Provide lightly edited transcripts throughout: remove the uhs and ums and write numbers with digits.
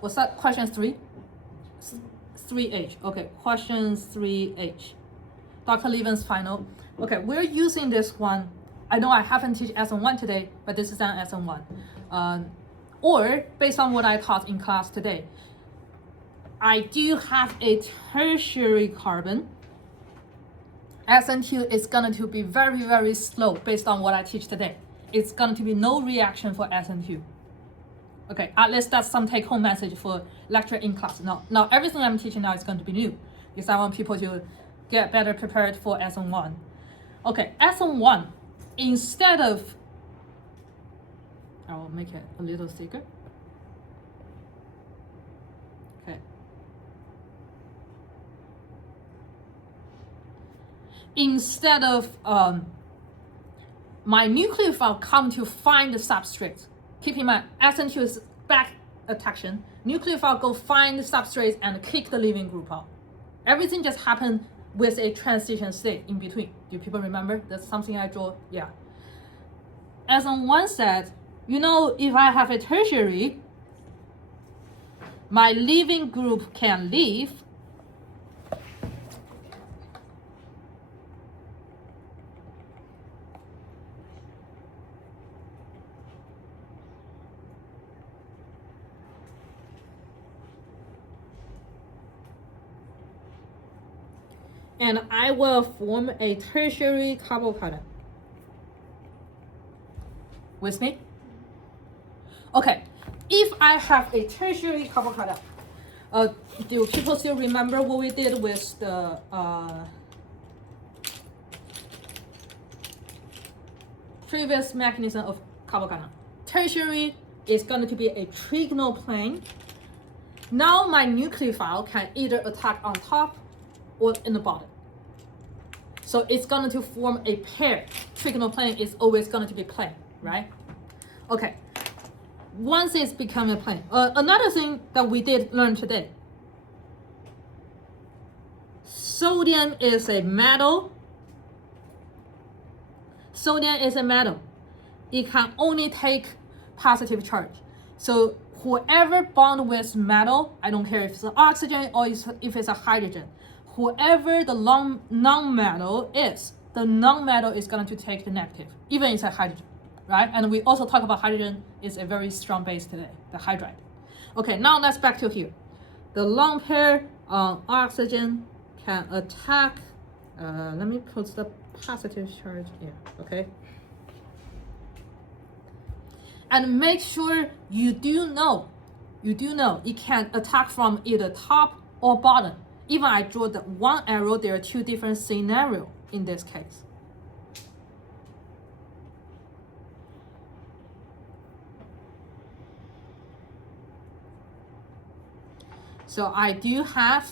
what's that? Question 3? 3H. Okay, question 3H. Dr. Levin's final. Okay, we're using this one. I know I haven't teach SN1 today, but this is an SN1. Or based on what I taught in class today, I do have a tertiary carbon. SN2 is going to be very, very slow based on what I teach today. It's going to be no reaction for SN2. Okay, at least that's some take-home message for lecture in class. Now everything I'm teaching now is going to be new because I want people to get better prepared for SN1. Okay, SN1, instead of, I will make it a little thicker. Okay. Instead of my nucleophile come to find the substrate, keep in mind, SN2 is back attraction. Nucleophile go find the substrate and kick the leaving group out. Everything just happened with a transition state in between. Do people remember? That's something I draw. Yeah. SN1 said, you know, if I have a tertiary, my leaving group can leave. And I will form a tertiary carbocation. With me? Okay, if I have a tertiary carbocation, do people still remember what we did with the previous mechanism of carbocation? Tertiary is going to be a trigonal plane. Now my nucleophile can either attack on top or in the bottom. So it's going to form a pair. Trigonal plane is always going to be plane, right? Okay. Once it's become a plane. Another thing that we did learn today. Sodium is a metal. Sodium is a metal. It can only take positive charge. So whoever bond with metal, I don't care if it's an oxygen or if it's a hydrogen, whoever the non-metal is, the non-metal is going to take the negative, even if it's a hydrogen, right? And we also talk about hydrogen is a very strong base today, the hydride. Okay, now let's back to here. The lone pair oxygen can attack, let me put the positive charge here, okay? And make sure you do know it can attack from either top or bottom. Even I draw the one arrow, there are two different scenarios in this case. So I do have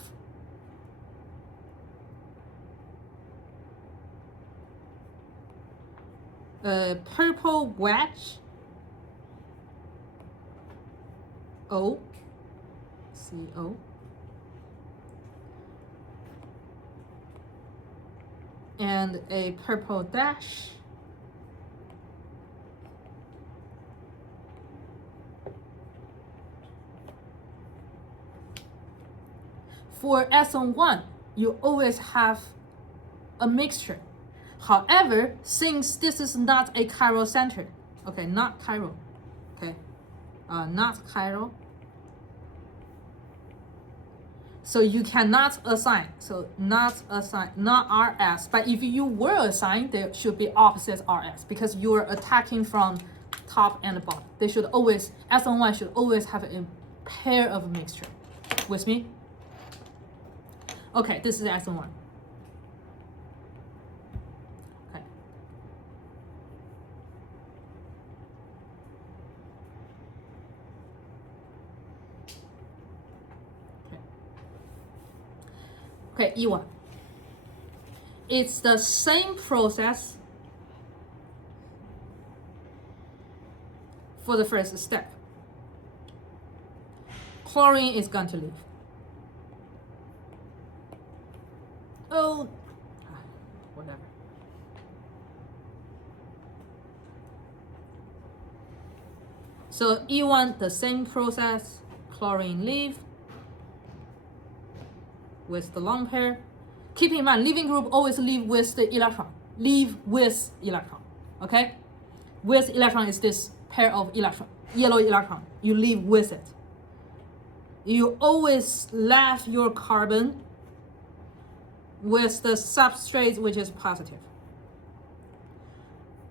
a purple wedge, O, CO, and a purple dash, for SN1, you always have a mixture. However, since this is not a chiral center, okay, not chiral, okay, not chiral, so you cannot assign, so not assign, not RS, but if you were assigned, there should be opposite RS because you are attacking from top and bottom. They should always, SN1 should always have a pair of mixture. With me? Okay, this is SN1. Okay. Okay, E1. It's the same process for the first step. Chlorine is going to leave. Oh, whatever. So E1, the same process, chlorine leave with the lone pair. Keep in mind, leaving group always leave with the electron. Leave with electron, okay? With electron is this pair of electron, yellow electron. You leave with it. You always left your carbon with the substrate which is positive.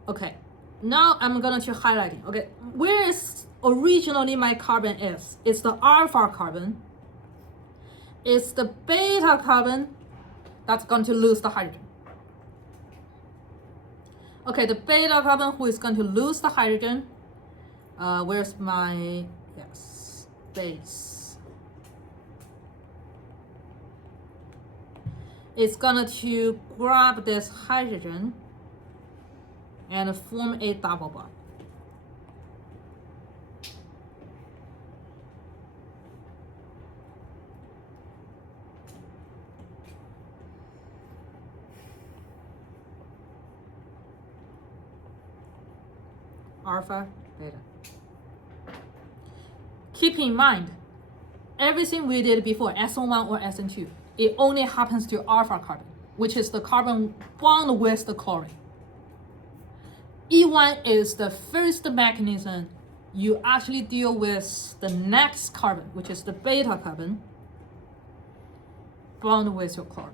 Okay, now I'm going to highlight it. Okay, where is originally my carbon is? It's the alpha carbon. It's the beta carbon that's going to lose the hydrogen. Okay, the beta carbon who is going to lose the hydrogen. Where's my, yes, base? It's going to grab this hydrogen and form a double bond. Alpha, beta. Keep in mind, everything we did before, SN1 or SN2, it only happens to alpha carbon, which is the carbon bond with the chlorine. E1 is the first mechanism you actually deal with the next carbon, which is the beta carbon, bond with your chlorine.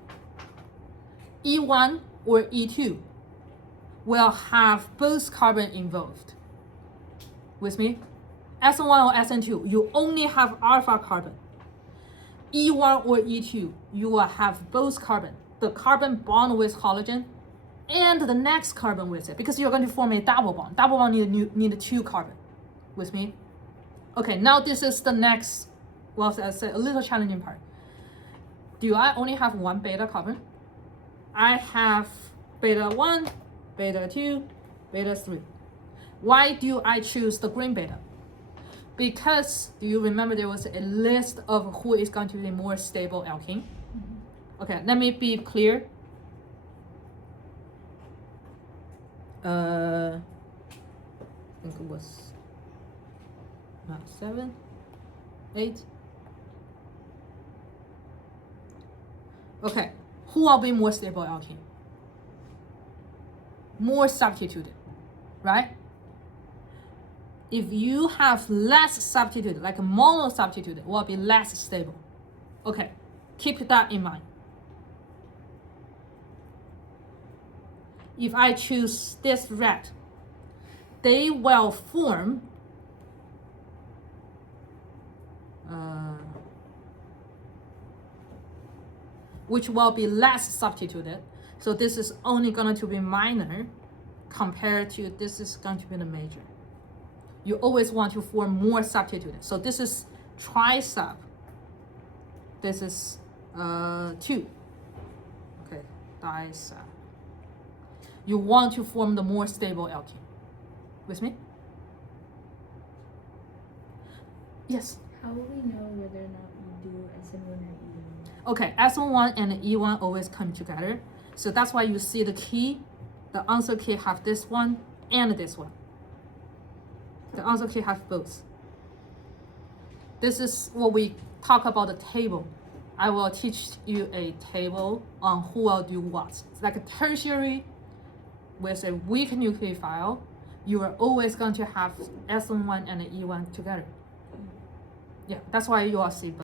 E1 or E2 will have both carbon involved. With me? SN1 or SN2, you only have alpha carbon. E1 or E2, you will have both carbon. The carbon bond with halogen and the next carbon with it, because you're going to form a double bond. Double bond need two carbon. With me? Okay, now this is the next, well, I said a little challenging part. Do I only have one beta carbon? I have beta 1, beta 2, beta 3. Why do I choose the green beta? Because, do you remember there was a list of who is going to be more stable alkene? Okay, let me be clear. I think it was not 7, 8. Okay, who will be more stable alkene? More substituted, right? If you have less substituted, like a mono substituted, will be less stable. Okay, keep that in mind. If I choose this red, they will form which will be less substituted. So this is only going to be minor compared to this is going to be the major. You always want to form more substituted. So this is tri-sub. This is 2. Okay, di-sub. You want to form the more stable alkene. With me? Yes? How will we know whether or not we do SN1 or E1? Okay, SN1 and E1 always come together. So that's why you see the key, the answer key have this one and this one. The answer key have both. This is what we talk about the table. I will teach you a table on who will do what. It's like a tertiary with a weak nucleophile. You are always going to have SN1 and E1 together. Yeah, that's why you will see both.